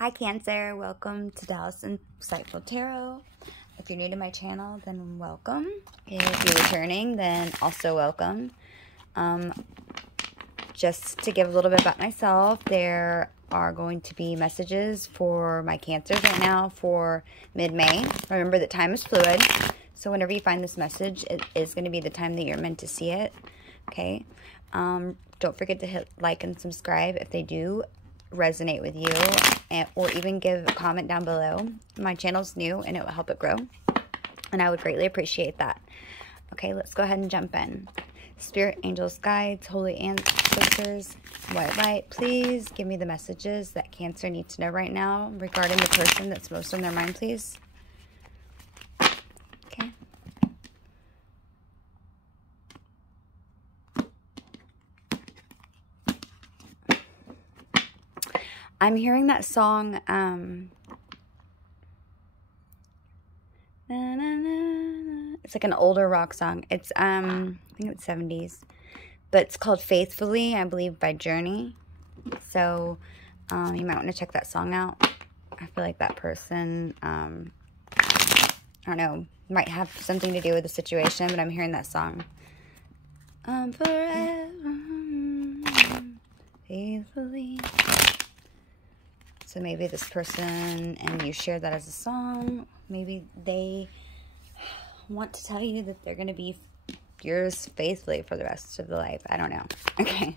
Hi Cancer, welcome to Dallas Insightful Tarot. If you're new to my channel, then welcome. If you're returning, then also welcome. Just to give a little bit about myself, there are going to be messages for my Cancers right now for mid-May. Remember that time is fluid, so whenever you find this message, it is going to be the time that you're meant to see it. Okay? Don't forget to hit like and subscribe if they do resonate with you, or even give a comment down below. My channel's new and it will help it grow, and I would greatly appreciate that. Okay, let's go ahead and jump in. Spirit, angels, guides, holy ancestors, white light, please give me the messages that Cancer needs to know right now regarding the person that's most on their mind, please. Okay. I'm hearing that song, it's like an older rock song. It's, I think it's 70s, but it's called Faithfully, I believe, by Journey. So, you might want to check that song out. I feel like that person, I don't know, might have something to do with the situation, but I'm hearing that song. Forever, faithfully. So maybe this person and you share that as a song. Maybe they want to tell you that they're going to be yours faithfully for the rest of the life. I don't know. Okay,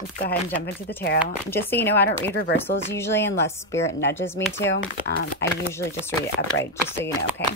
let's go ahead and jump into the tarot. Just so you know, I don't read reversals usually unless Spirit nudges me to. I usually just read it upright, just so you know, okay?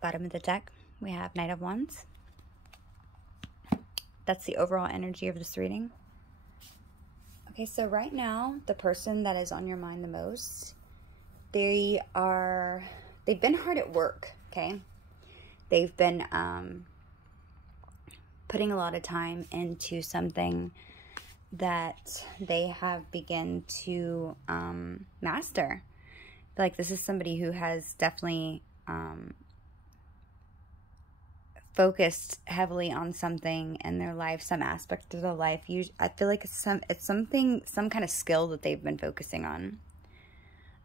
Bottom of the deck, we have Knight of Wands. That's the overall energy of this reading. Okay, so right now, the person that is on your mind the most, they've been hard at work, okay? They've been putting a lot of time into something that they have begun to master. I feel like this is somebody who has definitely focused heavily on something in their life, some aspect of their life. I feel like it's some kind of skill that they've been focusing on.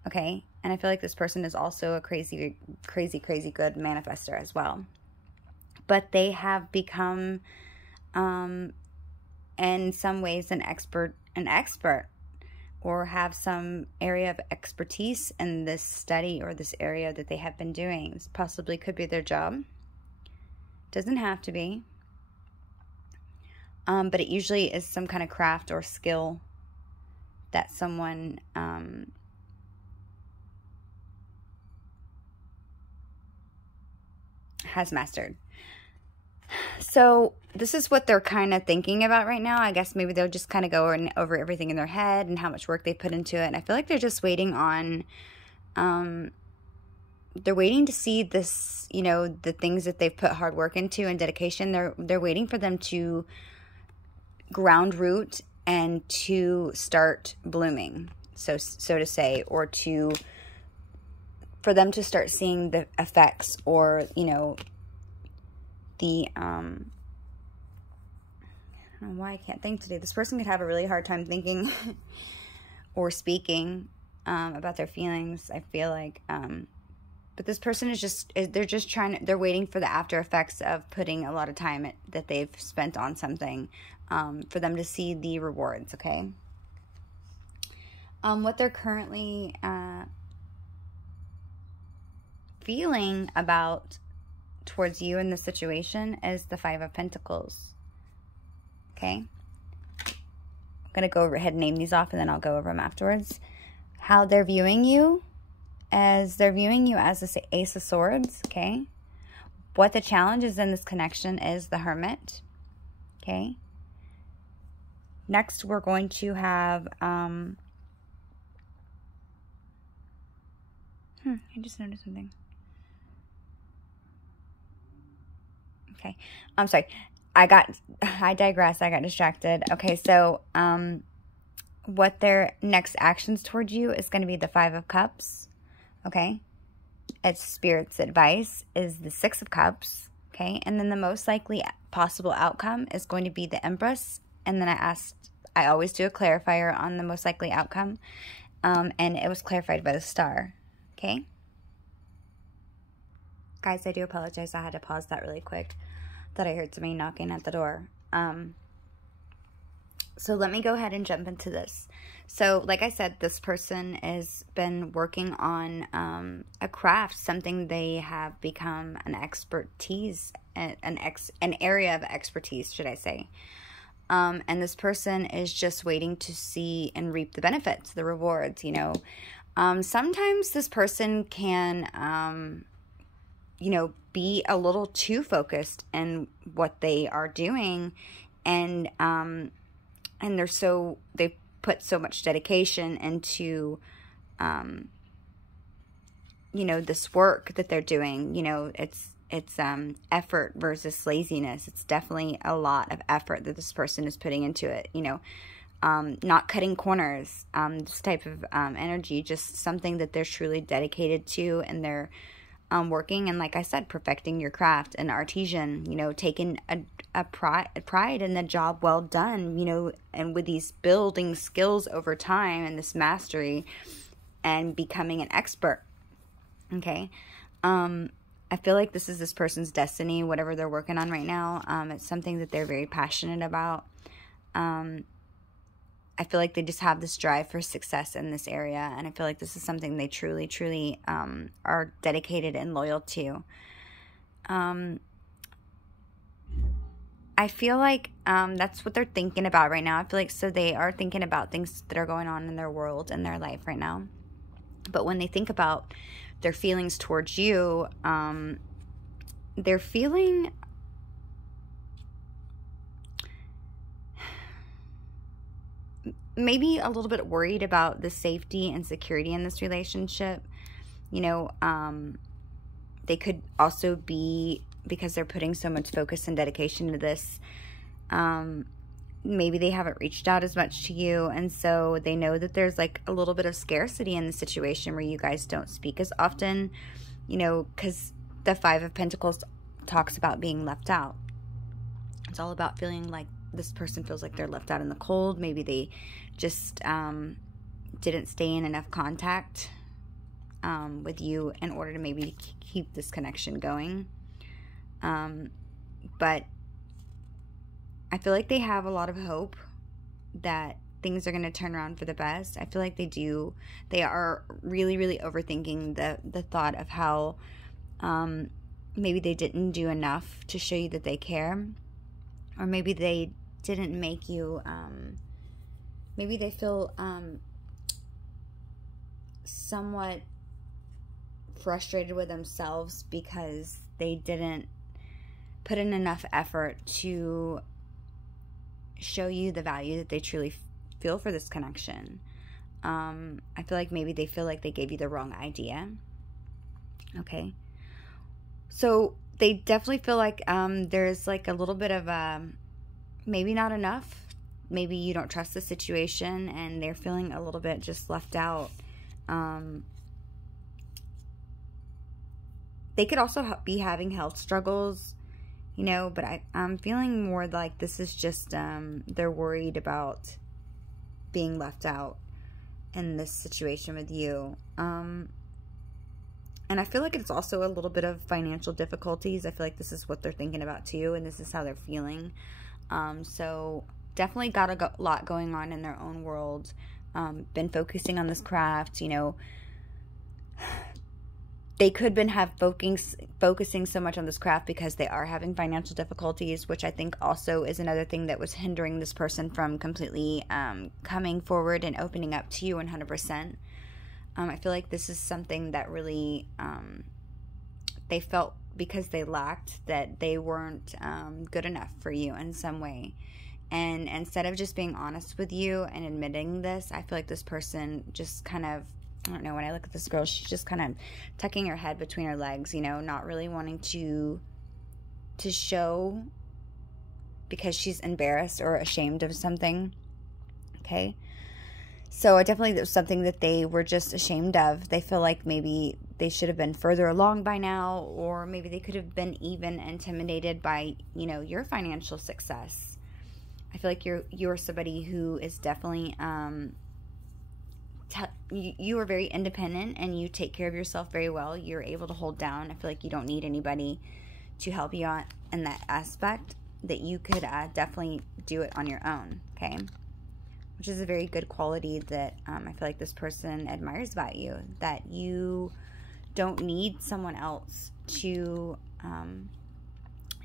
Okay, and I feel like this person is also a crazy good manifester as well. But they have become, in some ways, an expert, or have some area of expertise in this study or this area that they have been doing. This possibly could be their job. Doesn't have to be, but it usually is some kind of craft or skill that someone has mastered. So this is what they're kind of thinking about right now. I guess maybe they'll just kind of go over everything in their head and how much work they put into it. And I feel like they're just waiting on, they're waiting to see this, you know, the things that they've put hard work into and dedication. They're waiting for them to ground root and to start blooming, so to say, or for them to start seeing the effects, or, you know, the I don't know why I can't think today. This person could have a really hard time thinking or speaking about their feelings, I feel like. But this person is they're waiting for the after effects of putting a lot of time that they've spent on something, for them to see the rewards, okay? What they're currently feeling about towards you in this situation is the Five of Pentacles, okay? I'm going to go ahead and name these off, and then I'll go over them afterwards. How they're viewing you as they're viewing you as this Ace of Swords, okay? What the challenge is in this connection is the Hermit, okay? Next, we're going to have, I just noticed something. Okay, I'm sorry. I digress. I got distracted. Okay, so, what their next actions towards you is going to be the Five of Cups, okay? Its Spirit's advice is the Six of Cups, okay? And then the most likely possible outcome is going to be the Empress. And then I always do a clarifier on the most likely outcome. And it was clarified by the Star, okay? Guys, I do apologize. I had to pause that really quick. Thought I heard somebody knocking at the door. So let me go ahead and jump into this. So like I said, this person has been working on a craft, something they have become an expertise, an area of expertise, should I say. And this person is just waiting to see and reap the benefits, the rewards, you know. Sometimes this person can, you know, be a little too focused in what they are doing, and they put so much dedication into, you know, this work that they're doing. You know, it's effort versus laziness. It's definitely a lot of effort that this person is putting into it, you know. Not cutting corners, this type of energy, just something that they're truly dedicated to, and they're working, and like I said, perfecting your craft, an artisan, you know, taking a pride in the job well done, you know, and with these building skills over time and this mastery and becoming an expert, okay? I feel like this is this person's destiny, whatever they're working on right now. It's something that they're very passionate about. I feel like they just have this drive for success in this area, and I feel like this is something they truly, truly are dedicated and loyal to. I feel like that's what they're thinking about right now. I feel like so they are thinking about things that are going on in their world and their life right now. But when they think about their feelings towards you, they're feeling maybe a little bit worried about the safety and security in this relationship. You know, they could also be, because they're putting so much focus and dedication to this, maybe they haven't reached out as much to you, and so they know that there's like a little bit of scarcity in the situation where you guys don't speak as often, you know, because the Five of Pentacles talks about being left out. It's all about feeling like this person feels like they're left out in the cold. Maybe they just didn't stay in enough contact with you in order to maybe keep this connection going. But I feel like they have a lot of hope that things are going to turn around for the best. I feel like they do. They are really, really overthinking the thought of how maybe they didn't do enough to show you that they care. Or maybe they didn't make you, maybe they feel somewhat frustrated with themselves because they didn't put in enough effort to show you the value that they truly feel for this connection. I feel like maybe they feel like they gave you the wrong idea. Okay. So they definitely feel like there's like a little bit of maybe not enough. Maybe you don't trust the situation, and they're feeling a little bit just left out. They could also be having health struggles, you know, but I'm feeling more like this is just they're worried about being left out in this situation with you. And I feel like it's also a little bit of financial difficulties. I feel like this is what they're thinking about too, and this is how they're feeling. So definitely got a lot going on in their own world. Been focusing on this craft, you know. They could have focusing so much on this craft because they are having financial difficulties, which I think also is another thing that was hindering this person from completely coming forward and opening up to you 100%. I feel like this is something that really they felt because they lacked, that they weren't good enough for you in some way. And instead of just being honest with you and admitting this, I feel like this person just kind of, I don't know, when I look at this girl, she's just kind of tucking her head between her legs, you know, not really wanting to show because she's embarrassed or ashamed of something. Okay. So I definitely, that was something that they were just ashamed of. They feel like maybe they should have been further along by now, or maybe they could have been even intimidated by, you know, your financial success. I feel like you're somebody who is definitely, you are very independent and you take care of yourself very well. You're able to hold down. I feel like you don't need anybody to help you out in that aspect, that you could definitely do it on your own, okay? Which is a very good quality that I feel like this person admires about you, that you don't need someone else to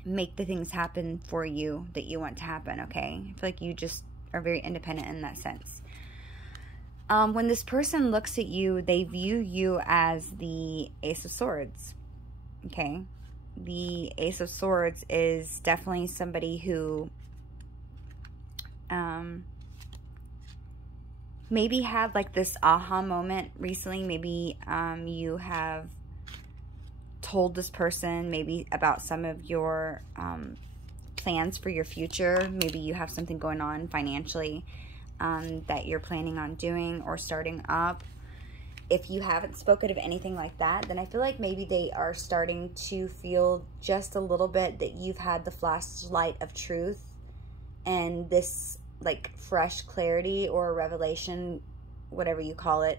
make the things happen for you that you want to happen, okay? I feel like you just are very independent in that sense. When this person looks at you, they view you as the Ace of Swords, okay? The Ace of Swords is definitely somebody who maybe had like this aha moment recently. Maybe you have told this person maybe about some of your plans for your future. Maybe you have something going on financially that you're planning on doing or starting up. If you haven't spoken of anything like that, then I feel like maybe they are starting to feel just a little bit that you've had the flashlight of truth and this like fresh clarity or revelation, whatever you call it,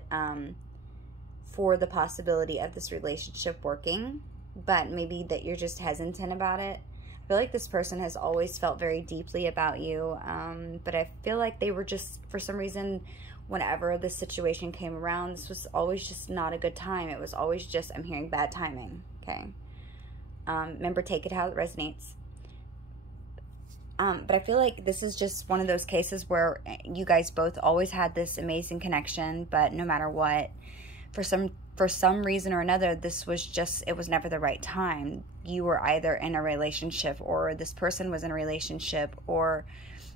for the possibility of this relationship working, but maybe that you're just hesitant about it. I feel like this person has always felt very deeply about you, but I feel like they were just, for some reason, whenever this situation came around, this was always just not a good time. It was always just, I'm hearing bad timing, okay? Remember, take it how it resonates. But I feel like this is just one of those cases where you guys both always had this amazing connection, but no matter what, for some reason or another, this was just, it was never the right time. You were either in a relationship, or this person was in a relationship, or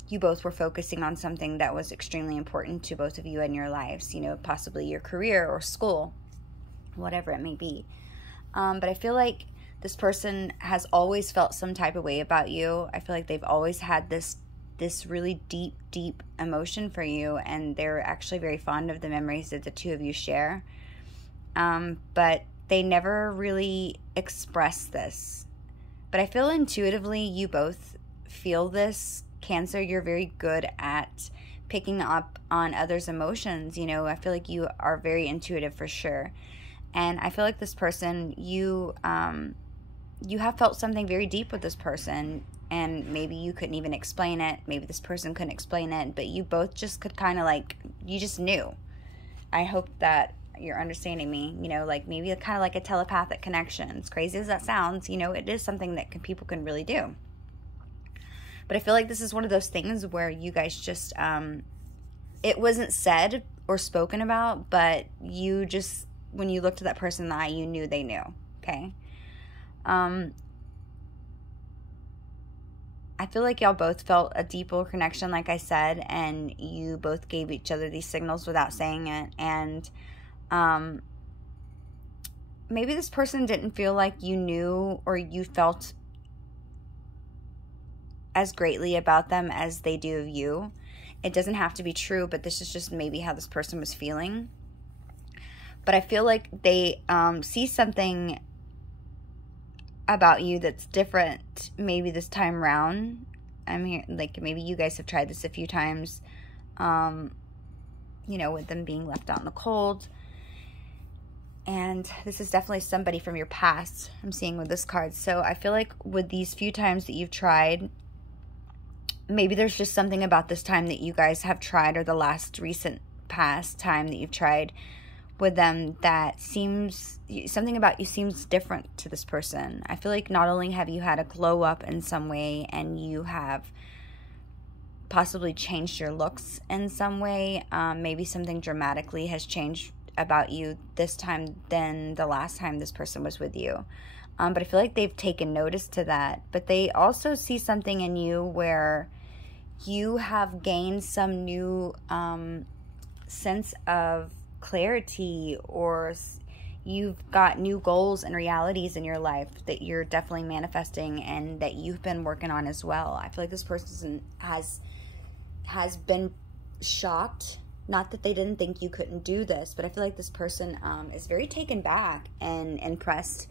you both were focusing on something that was extremely important to both of you in your lives, you know, possibly your career or school, whatever it may be. But I feel like this person has always felt some type of way about you. I feel like they've always had this really deep emotion for you, and they're actually very fond of the memories that the two of you share. But they never really express this. But I feel intuitively you both feel this. Cancer, you're very good at picking up on others' emotions. You know, I feel like you are very intuitive for sure. And I feel like this person, you have felt something very deep with this person, and maybe you couldn't even explain it. Maybe this person couldn't explain it, but you both just could kind of like, you just knew. I hope that you're understanding me, you know, like maybe kind of like a telepathic connection. As crazy as that sounds, you know, it is something that people can really do. But I feel like this is one of those things where you guys just, it wasn't said or spoken about, but you just, when you looked at that person in the eye, you knew they knew, okay? I feel like y'all both felt a deeper connection, like I said, and you both gave each other these signals without saying it. And maybe this person didn't feel like you knew or you felt as greatly about them as they do of you. It doesn't have to be true, but this is just maybe how this person was feeling. But I feel like they see something about you that's different maybe this time around. I'm here, like maybe you guys have tried this a few times, you know, with them being left out in the cold. And this is definitely somebody from your past I'm seeing with this card. So I feel like with these few times that you've tried, maybe there's just something about this time that you guys have tried, or the last recent past time that you've tried with them, that seems, something about you seems different to this person. I feel like not only have you had a glow up in some way, and you have possibly changed your looks in some way, maybe something dramatically has changed about you this time than the last time this person was with you. But I feel like they've taken notice to that. But they also see something in you where you have gained some new sense of clarity, or you've got new goals and realities in your life that you're definitely manifesting and that you've been working on as well. I feel like this person has been shocked. Not that they didn't think you couldn't do this, but I feel like this person is very taken back and impressed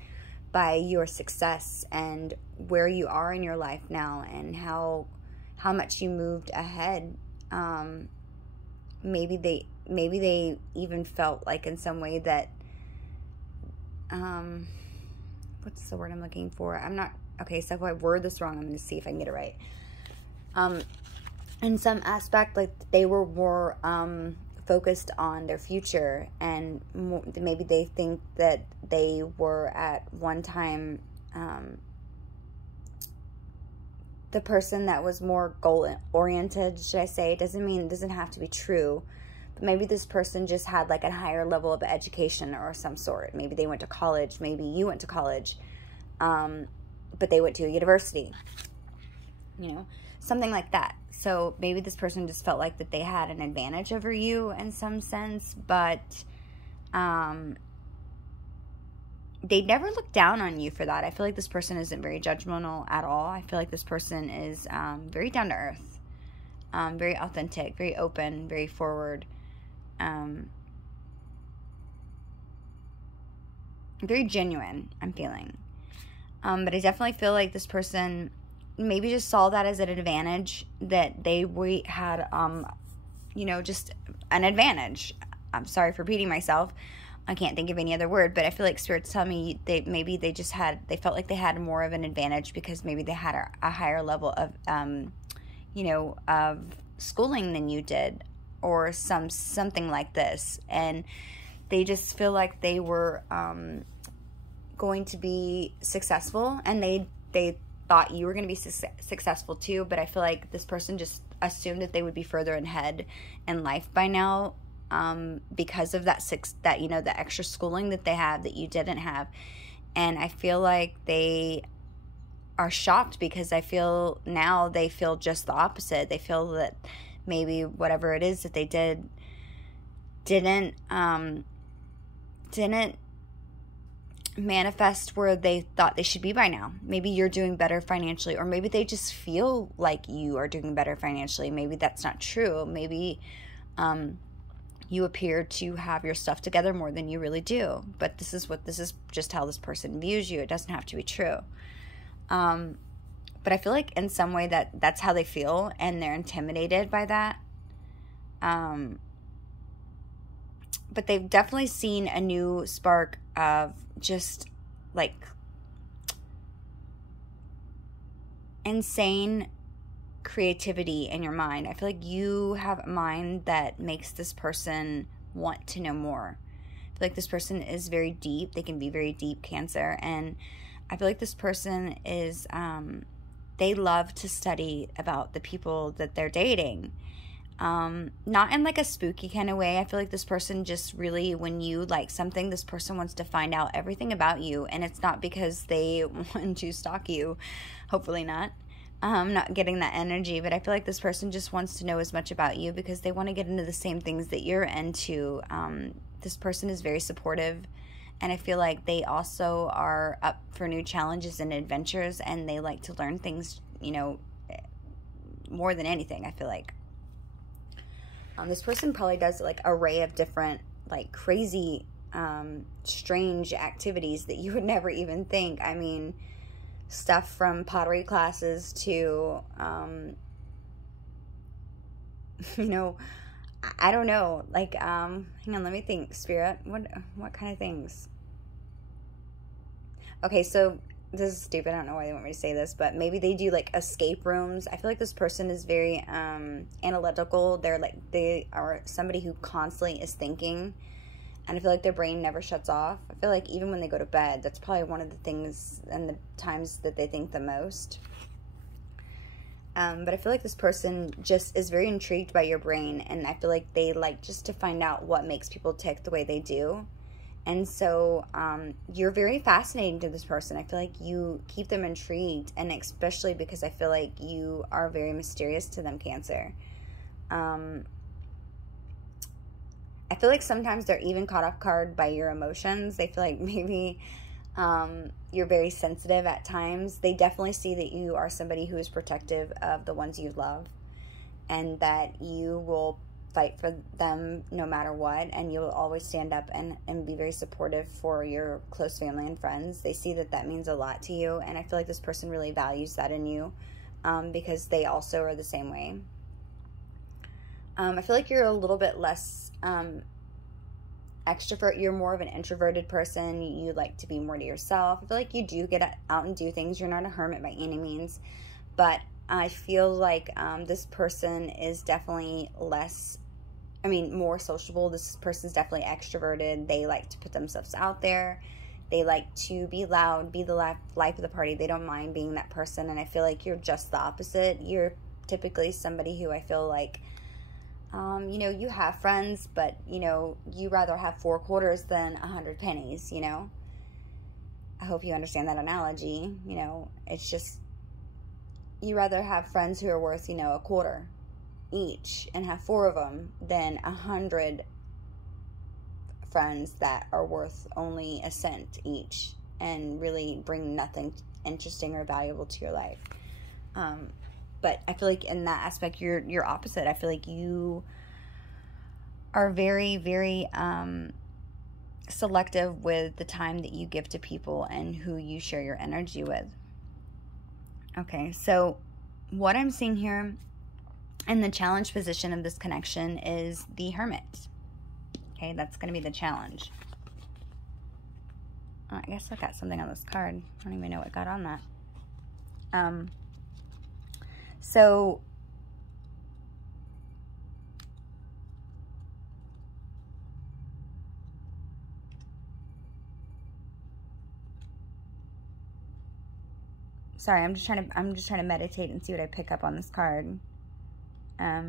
by your success and where you are in your life now and how much you moved ahead. Maybe they even felt like in some way that, what's the word I'm looking for? Okay, so if I word this wrong, I'm going to see if I can get it right. In some aspect, like they were more focused on their future, and maybe they think that they were at one time the person that was more goal oriented, should I say. It doesn't have to be true, but maybe this person just had like a higher level of education or some sort. Maybe they went to college, maybe you went to college, but they went to a university, something like that. So maybe this person just felt like that they had an advantage over you in some sense, but they never look down on you for that. I feel like this person isn't very judgmental at all. I feel like this person is very down to earth, very authentic, very open, very forward, very genuine, I'm feeling. But I definitely feel like this person maybe just saw that as an advantage, that we had, just an advantage. I'm sorry for repeating myself. I can't think of any other word, but I feel like Spirit's telling me they felt like they had more of an advantage because maybe they had a higher level of, of schooling than you did, or something like this. And they just feel like they were going to be successful, and they thought you were going to be successful too. But I feel like this person just assumed that they would be further ahead in life by now, because of that the extra schooling that they have that you didn't have. And I feel like they are shocked because I feel now they feel just the opposite. They feel that maybe whatever it is that they didn't manifest where they thought they should be by now. Maybe you're doing better financially, or maybe they just feel like you are doing better financially. Maybe that's not true. Maybe you appear to have your stuff together more than you really do. But this is just how this person views you. It doesn't have to be true. But I feel like in some way that's how they feel, and they're intimidated by that. But they've definitely seen a new spark of just like insane creativity in your mind. I feel like you have a mind that makes this person want to know more. I feel like this person is very deep. They can be very deep, Cancer. And I feel like this person is, they love to study about the people that they're dating. Not in like a spooky kind of way. I feel like this person just really, when you like something, this person wants to find out everything about you. And it's not because they want to stalk you. Hopefully not. I'm not getting that energy, but I feel like this person just wants to know as much about you because they want to get into the same things that you're into. This person is very supportive, and I feel like they also are up for new challenges and adventures, and they like to learn things, more than anything, I feel like. This person probably does like an array of different, like crazy, strange activities that you would never even think. I mean, stuff from pottery classes to, I don't know, like, hang on, let me think, Spirit, what kind of things? Okay, so this is stupid, I don't know why they want me to say this, but maybe they do like escape rooms. I feel like this person is very analytical. They are somebody who constantly is thinking, and I feel like their brain never shuts off. I feel like even when they go to bed, that's probably one of the things and the times that they think the most. But I feel like this person just is very intrigued by your brain, and I feel like they like just to find out what makes people tick the way they do. And so you're very fascinating to this person. I feel like you keep them intrigued, and especially because I feel like you are very mysterious to them, Cancer. I feel like sometimes they're even caught off guard by your emotions. They feel like maybe you're very sensitive at times. They definitely see that you are somebody who is protective of the ones you love, and that you will fight for them no matter what, and you'll always stand up and be very supportive for your close family and friends. They see that that means a lot to you, and I feel like this person really values that in you, because they also are the same way. I feel like you're a little bit less extrovert. You're more of an introverted person. You like to be more to yourself. I feel like you do get out and do things. You're not a hermit by any means, but I feel like this person is definitely more sociable. This person's definitely extroverted. They like to put themselves out there. They like to be loud, be the life of the party. They don't mind being that person, and I feel like you're just the opposite. You're typically somebody who I feel like, you have friends, but, you rather have 4 quarters than 100 pennies, I hope you understand that analogy. It's just, you rather have friends who are worth, a quarter each and have 4 of them than 100 friends that are worth only a cent each and really bring nothing interesting or valuable to your life. But I feel like in that aspect, you're opposite. I feel like you are very, very selective with the time that you give to people and who you share your energy with. Okay, so what I'm seeing here in the challenge position of this connection is the Hermit. Okay, that's going to be the challenge. I guess I got something on this card. I don't even know what got on that. So sorry, I'm just trying to meditate and see what I pick up on this card. I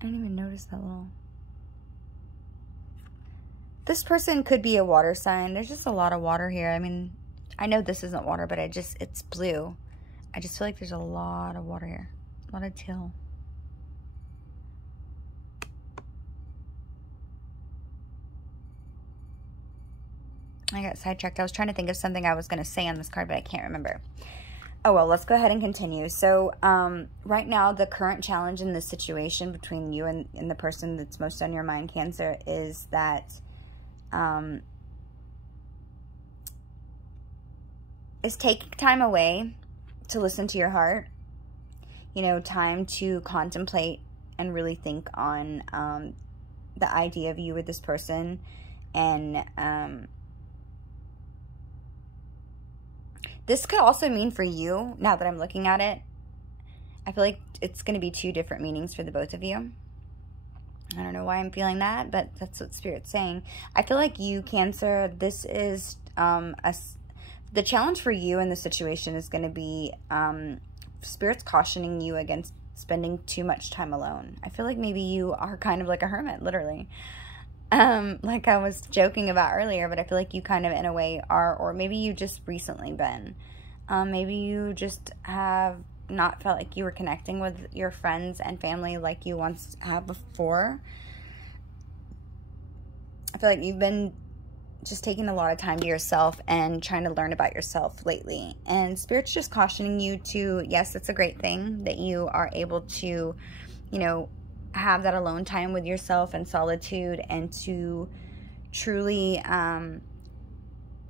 didn't even notice that little. This person could be a water sign. There's just a lot of water here. I mean, I know this isn't water, but it's blue. I just feel like there's a lot of water here. A lot of teal. I got sidetracked. I was trying to think of something I was going to say on this card, but I can't remember. Oh, well, let's go ahead and continue. So, right now, the current challenge in this situation between you and the person that's most on your mind, Cancer, is that is taking time away to listen to your heart. Time to contemplate and really think on the idea of you with this person. And this could also mean for you, now that I'm looking at it, I feel like it's going to be 2 different meanings for the both of you. I don't know why I'm feeling that, but that's what Spirit's saying. I feel like you, Cancer, this is the challenge for you in this situation is going to be Spirit's cautioning you against spending too much time alone. I feel like maybe you are kind of like a hermit, literally. Like I was joking about earlier, but I feel like you kind of in a way are, or maybe you just recently been. Maybe you just have not felt like you were connecting with your friends and family like you once have before. I feel like you've been just taking a lot of time to yourself and trying to learn about yourself lately. And Spirit's just cautioning you to, yes, it's a great thing that you are able to, have that alone time with yourself and solitude, and to truly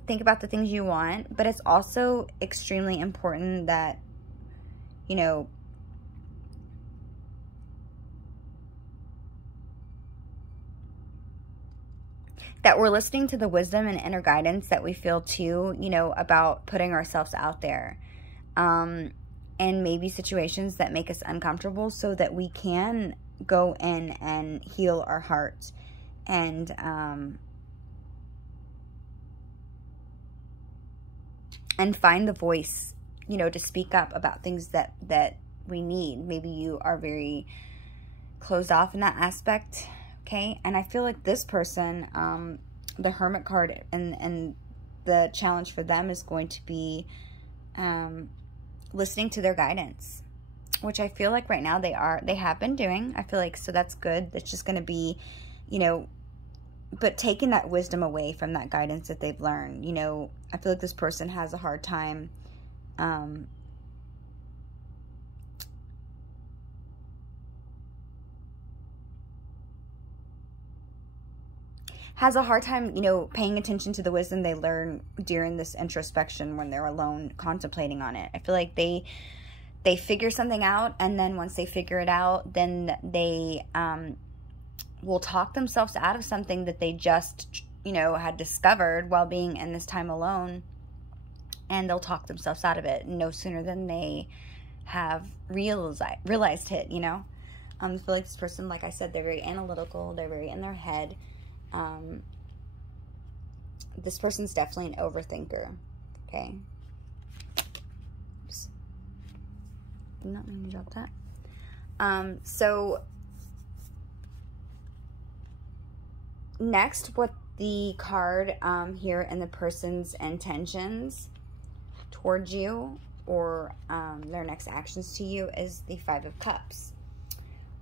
think about the things you want. But it's also extremely important that, that we're listening to the wisdom and inner guidance that we feel too, about putting ourselves out there. And maybe situations that make us uncomfortable, so that we can go in and heal our hearts and and find the voice, you know, to speak up about things that we need. Maybe you are very closed off in that aspect, okay? And I feel like this person, the Hermit card, and the challenge for them is going to be listening to their guidance, which I feel like right now they have been doing. I feel like, so that's good. It's just going to be, you know, but taking that wisdom away from that guidance that they've learned. You know, I feel like this person has a hard time you know, paying attention to the wisdom they learn during this introspection when they're alone contemplating on it. I feel like they figure something out, and then once they figure it out, then they will talk themselves out of something that they just, you know, had discovered while being in this time alone, and they'll talk themselves out of it no sooner than they have realized it, you know. I feel like this person, like I said, they're very analytical, they're very in their head. This person's definitely an overthinker, okay? Oops. Did not mean to drop that. So next, what the card here in the person's intentions towards you, or their next actions to you, is the Five of Cups,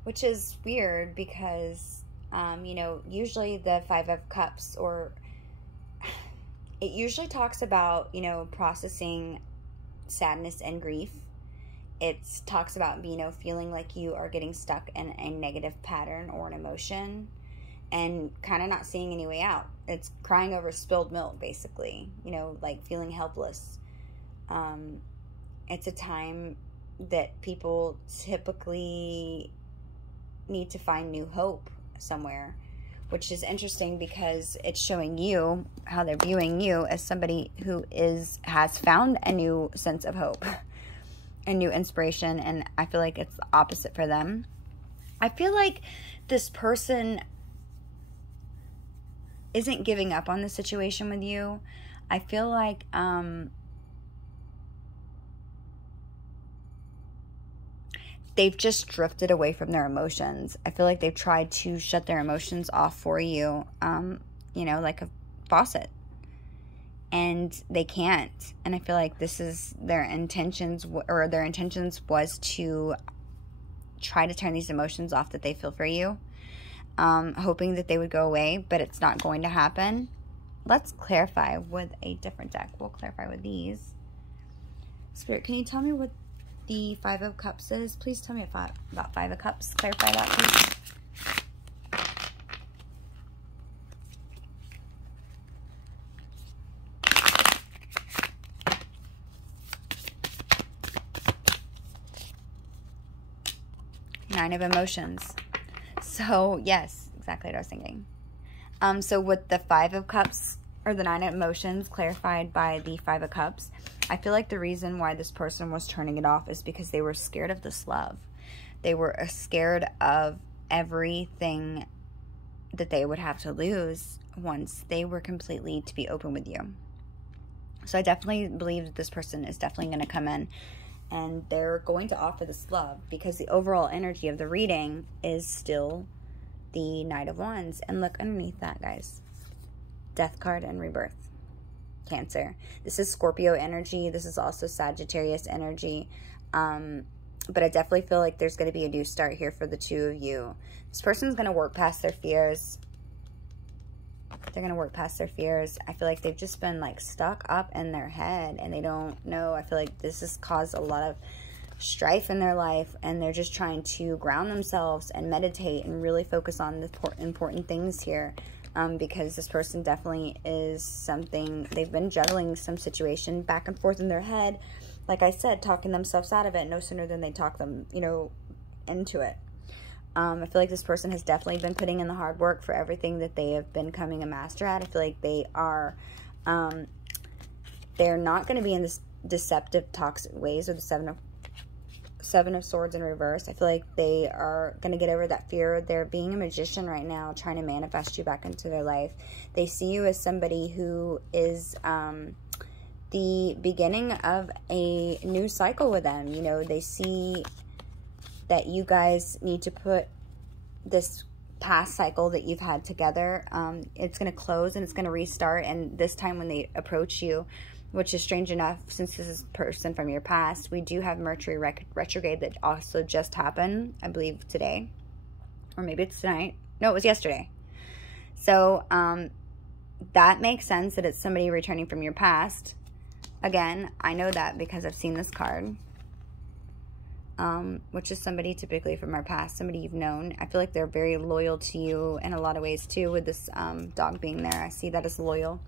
which is weird because you know, usually the Five of Cups, or it usually talks about, you know, processing sadness and grief. It talks about, you know, feeling like you are getting stuck in a negative pattern or an emotion and kind of not seeing any way out. It's crying over spilled milk, basically, you know, like feeling helpless. It's a time that people typically need to find new hope somewhere, which is interesting because it's showing you how they're viewing you as somebody who has found a new sense of hope, a new inspiration, and I feel like it's the opposite for them. I feel like this person isn't giving up on the situation with you. I feel like they've just drifted away from their emotions. I feel like they've tried to shut their emotions off for you, you know, like a faucet. And they can't. And I feel like this is their intentions, or their intentions was to try to turn these emotions off that they feel for you, hoping that they would go away, but it's not going to happen. Let's clarify with a different deck. We'll clarify with these. Spirit, can you tell me what the Five of Cups is? Please tell me about Five of Cups. Clarify that, please. Nine of Emotions. So, yes, exactly what I was thinking. So with the Five of Cups, or the Nine of Emotions clarified by the Five of Cups, I feel like the reason why this person was turning it off is because they were scared of this love. They were scared of everything that they would have to lose once they were completely to be open with you. So I definitely believe that this person is definitely going to come in and they're going to offer this love, because the overall energy of the reading is still the Knight of Wands. And look underneath that, guys. Death card and rebirth. Cancer. This is Scorpio energy. This is also Sagittarius energy. But I definitely feel like there's going to be a new start here for the two of you. This person's going to work past their fears. They're going to work past their fears. I feel like they've just been like stuck up in their head and they don't know. I feel like this has caused a lot of strife in their life, and they're just trying to ground themselves and meditate and really focus on the important things here. Because this person definitely is something, they've been juggling some situation back and forth in their head. Like I said, talking themselves out of it no sooner than they talk them, you know, into it. I feel like this person has definitely been putting in the hard work for everything that they have been becoming a master at. I feel like they are, they're not going to be in this deceptive, toxic ways, or the Seven of Swords in reverse. I feel like they are going to get over that fear. They're being a magician right now, trying to manifest you back into their life. They see you as somebody who is the beginning of a new cycle with them. You know, they see that you guys need to put this past cycle that you've had together, it's going to close and it's going to restart. And this time when they approach you, which is strange enough, since this is a person from your past, we do have Mercury retrograde that also just happened, I believe today, or maybe it's tonight. No, it was yesterday. So that makes sense that it's somebody returning from your past. Again, I know that because I've seen this card, which is somebody typically from our past, somebody you've known. I feel like they're very loyal to you in a lot of ways too, with this dog being there. I see that as loyal.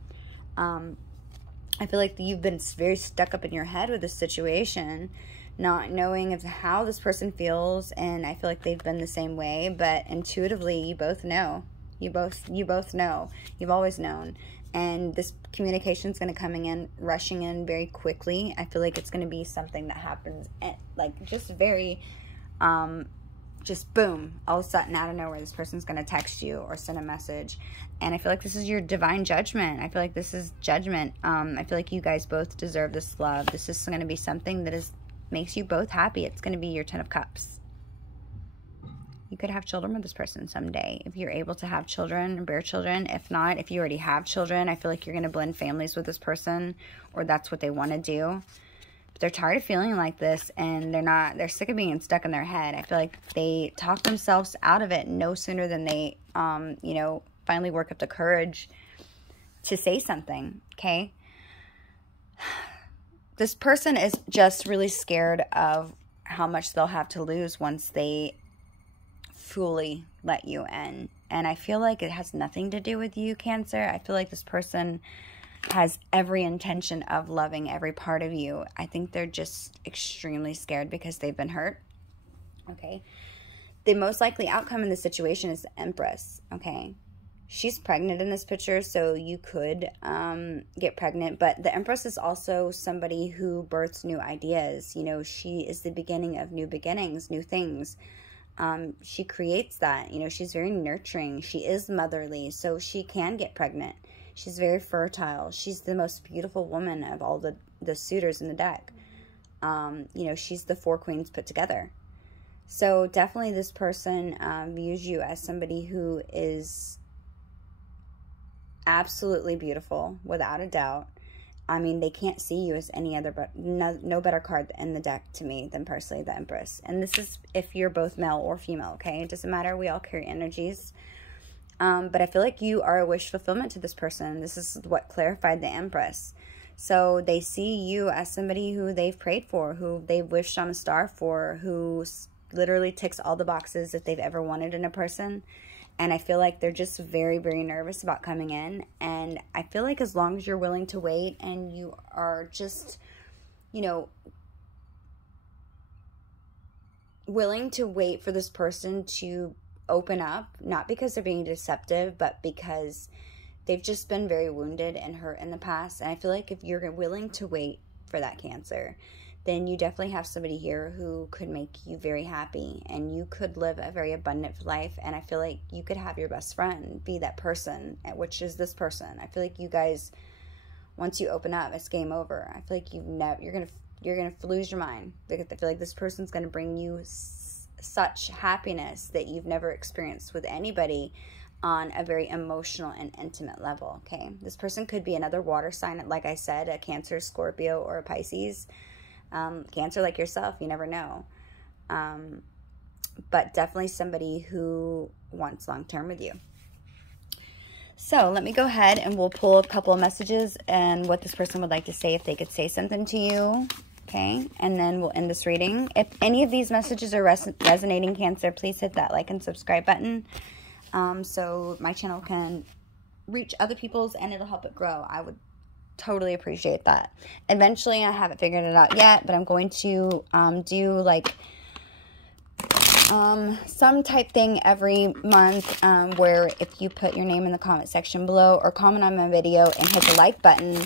I feel like you've been very stuck up in your head with this situation, not knowing of how this person feels, and I feel like they've been the same way, but intuitively you both know. You both know. You've always known. And this communication is going to coming in, rushing in very quickly. I feel like it's going to be something that happens at, like, just very, just boom, all of a sudden out of nowhere, this person's going to text you or send a message. And I feel like this is your divine judgment. I feel like this is judgment. I feel like you guys both deserve this love. This is going to be something that makes you both happy. It's going to be your 10 of Cups. You could have children with this person someday if you're able to have children or bear children. If not, if you already have children, I feel like you're going to blend families with this person, or that's what they want to do. But they're tired of feeling like this, and they're sick of being stuck in their head. I feel like they talk themselves out of it no sooner than they, you know, finally work up the courage to say something, okay? This person is just really scared of how much they'll have to lose once they fully let you in. And I feel like it has nothing to do with you, Cancer. I feel like this person has every intention of loving every part of you. I think they're just extremely scared because they've been hurt. Okay. The most likely outcome in this situation is the Empress. Okay. She's pregnant in this picture, so you could get pregnant. But the Empress is also somebody who births new ideas. You know, she is the beginning of new beginnings, new things. She creates that. You know, she's very nurturing. She is motherly, so she can get pregnant. She's very fertile. She's the most beautiful woman of all the suitors in the deck. You know, she's the 4 queens put together. So definitely this person views you as somebody who is absolutely beautiful, without a doubt. I mean, they can't see you as any other, but no better card in the deck to me than personally the Empress. And this is if you're both male or female, okay? It doesn't matter. We all carry energies. But I feel like you are a wish fulfillment to this person. This is what clarified the Empress. So they see you as somebody who they've prayed for, who they've wished on a star for, who literally ticks all the boxes that they've ever wanted in a person. And I feel like they're just very, very nervous about coming in. And I feel like as long as you're willing to wait and you are just, you know, willing to wait for this person to open up, not because they're being deceptive, but because they've just been very wounded and hurt in the past. And I feel like if you're willing to wait for that, Cancer, then you definitely have somebody here who could make you very happy, and you could live a very abundant life. And I feel like you could have your best friend be that person, which is this person. I feel like you guys, once you open up, it's game over. I feel like you're gonna lose your mind. I feel like this person's gonna bring you such happiness that you've never experienced with anybody on a very emotional and intimate level. Okay, this person could be another water sign, like I said, a Cancer, Scorpio, or a Pisces. Cancer like yourself, you never know. But definitely somebody who wants long-term with you. So let me go ahead and we'll pull a couple of messages and what this person would like to say, if they could say something to you. Okay, and then we'll end this reading. If any of these messages are resonating, Cancer, please hit that like and subscribe button so my channel can reach other people's and it'll help it grow. I would totally appreciate that. Eventually, I haven't figured it out yet, but I'm going to do like some type thing every month where if you put your name in the comment section below or comment on my video and hit the like button,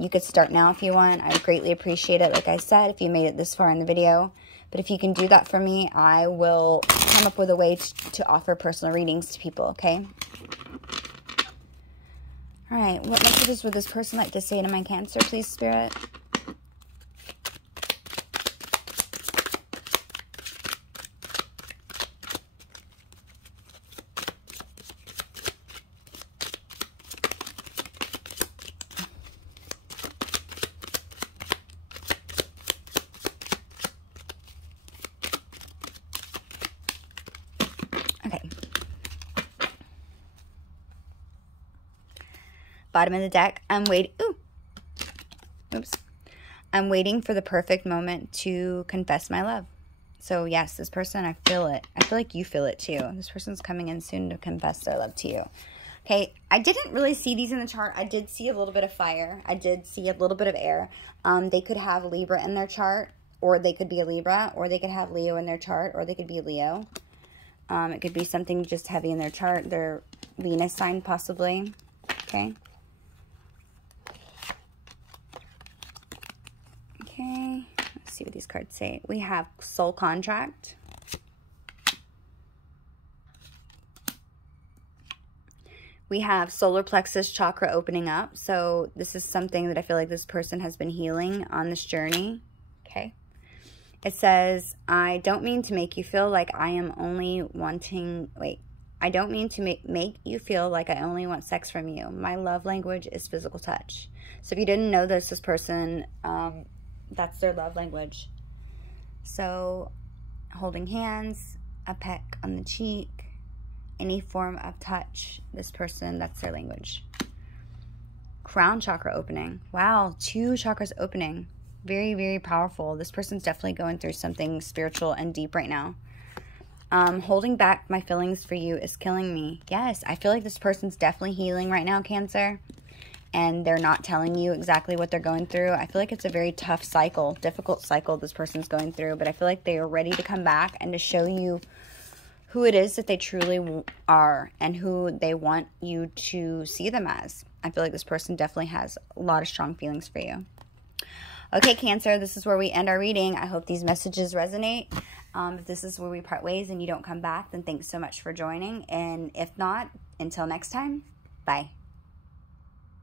you could start now if you want. I would greatly appreciate it, like I said, if you made it this far in the video. But if you can do that for me, I will come up with a way to offer personal readings to people, okay? All right, what messages would this person like to say to my Cancer, please, Spirit? Okay. Bottom of the deck, I'm waiting. Ooh. Oops. I'm waiting for the perfect moment to confess my love. So yes, this person, I feel it. I feel like you feel it too. This person's coming in soon to confess their love to you. Okay, I didn't really see these in the chart. I did see a little bit of fire. I did see a little bit of air. They could have Libra in their chart, or they could be a Libra, or they could have Leo in their chart, or they could be a Leo. It could be something just heavy in their chart. Their Venus sign, possibly. Okay. Okay. Let's see what these cards say. We have soul contract. We have solar plexus chakra opening up. So this is something that I feel like this person has been healing on this journey. Okay. It says, I don't mean to make you feel like I am only wanting, I don't mean to make you feel like I only want sex from you. My love language is physical touch. So if you didn't know this person, that's their love language. So holding hands, a peck on the cheek, any form of touch, this person, that's their language. Crown chakra opening. Wow, 2 chakras opening. Very, very powerful. This person's definitely going through something spiritual and deep right now. Holding back my feelings for you is killing me. Yes, I feel like this person's definitely healing right now, Cancer. And they're not telling you exactly what they're going through. I feel like it's a very tough cycle, difficult cycle this person's going through. But I feel like they are ready to come back and to show you who it is that they truly are and who they want you to see them as. I feel like this person definitely has a lot of strong feelings for you. Okay, Cancer, this is where we end our reading. I hope these messages resonate. If this is where we part ways and you don't come back, then thanks so much for joining. And if not, until next time, bye.